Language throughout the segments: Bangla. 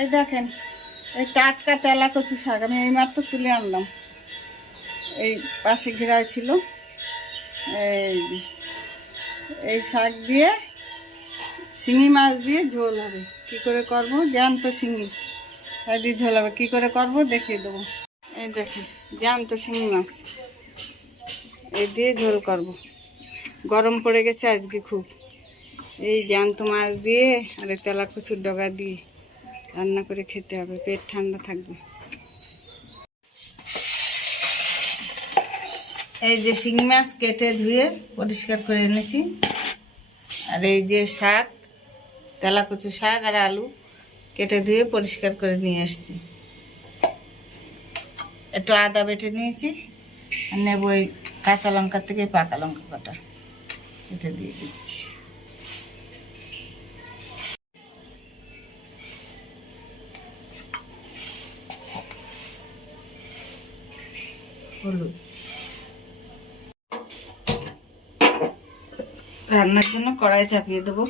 এই দেখেন, এই টাটকা তেলা কচু শাক, আমি এই মাত্র তুলে আনলাম। এই পাশে ঘেরায় ছিল। এই এই শাক দিয়ে শিঙি মাছ দিয়ে ঝোল হবে। কি করে করব? জ্যান্ত শিঙি। তাই দিয়ে ঝোল হবে। কী করে করব? দেখিয়ে দেবো। এই দেখেন, জ্যান্ত শিঙি মাছ। এই দিয়ে ঝোল করব। গরম পড়ে গেছে আজকে খুব। এই জ্যান্ত মাছ দিয়ে আর এই তেলা কচুর ডগা দিয়ে। রান্না করে খেতে হবে, পেট ঠান্ডা থাকবে। এই যে শিঙি মাছ কেটে ধুয়ে পরিষ্কার করে এনেছি। আর এই যে শাক তেলা কচু শাক আর আলু কেটে ধুয়ে পরিষ্কার করে নিয়ে আসছি। একটু আদা বেটে নিয়েছি নেব ওই কাঁচা লঙ্কা থেকে পাকা লঙ্কা কটা এতে দিয়ে দিচ্ছি। রান্নার জন্য কড়াই চাপিয়ে দেবো।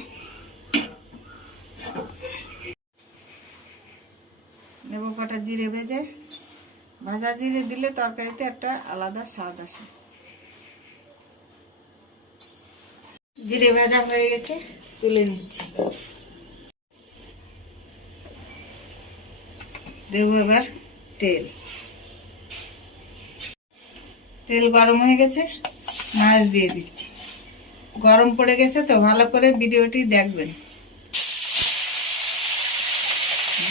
নেব কটা জিরে ভেজে। ভাজা জিরে দিলে তরকারিতে একটা আলাদা স্বাদ আসে। জিরে ভাজা হয়ে গেছে, তুলে নিচ্ছি। দেবো এবার তেল। তেল গরম হয়ে গেছে, মাছ দিয়ে দিচ্ছি। গরম পড়ে গেছে তো, ভালো করে ভিডিওটি দেখবেন।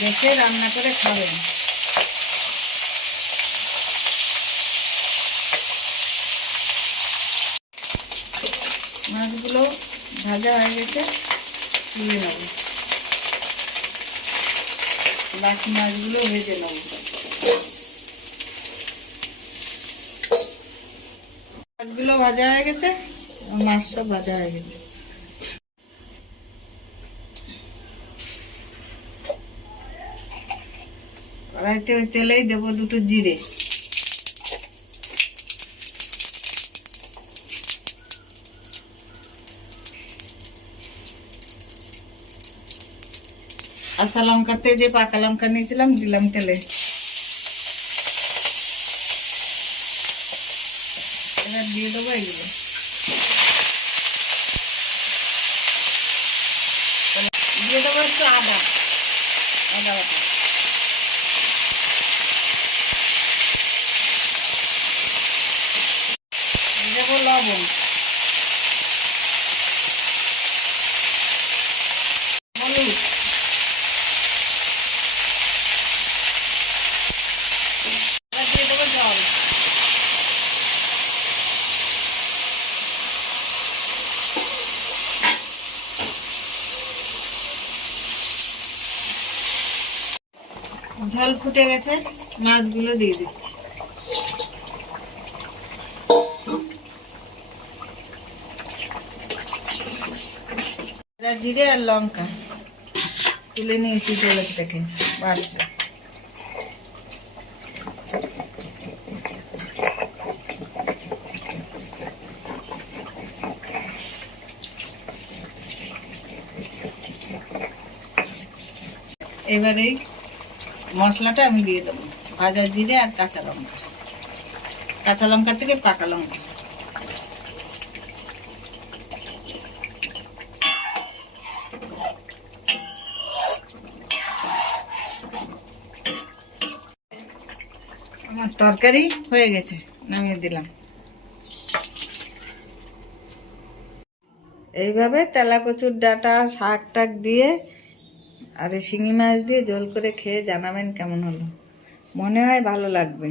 দেখে রান্না করে খাবেন। মাছগুলো ভাজা হয়ে গেছে, তুলে নেব। বাকি মাছগুলো ভেজে নেব মাছগুলো ভাজা হয়ে গেছে। মাছ সব ভাজা হয়ে গেছে। কড়াইতে ওই তেলেই দেবো দুটো জিরে। আচ্ছা লঙ্কাতে যে পাকা লঙ্কা নিয়েছিলাম, দিলাম তেলে। এবার দিয়ে দেবো এগুলো। দিয়ে দেবো একটু আদা আদা বাটা। দেবো লবণ হলুদ এবার দিয়ে দেবো জল ঝোল ফুটে গেছে, মাছগুলো দিয়ে দিচ্ছি। জিরে আর লঙ্কা তুলে নিয়েছি তেলের থেকে, বাড়ছে। এবার এই মশলাটা আমি দিয়ে দেবো। ভাজা জিরে আর কাঁচা লঙ্কা। কাঁচা লঙ্কা থেকে পাকা লঙ্কা। আমার তরকারি হয়ে গেছে, নামিয়ে দিলাম। এইভাবে তেলা কচুর ডাটা শাক টাক দিয়ে আর এই শিঙি মাছ দিয়ে ঝোল করে খেয়ে জানাবেন কেমন হলো। মনে হয় ভালো লাগবে।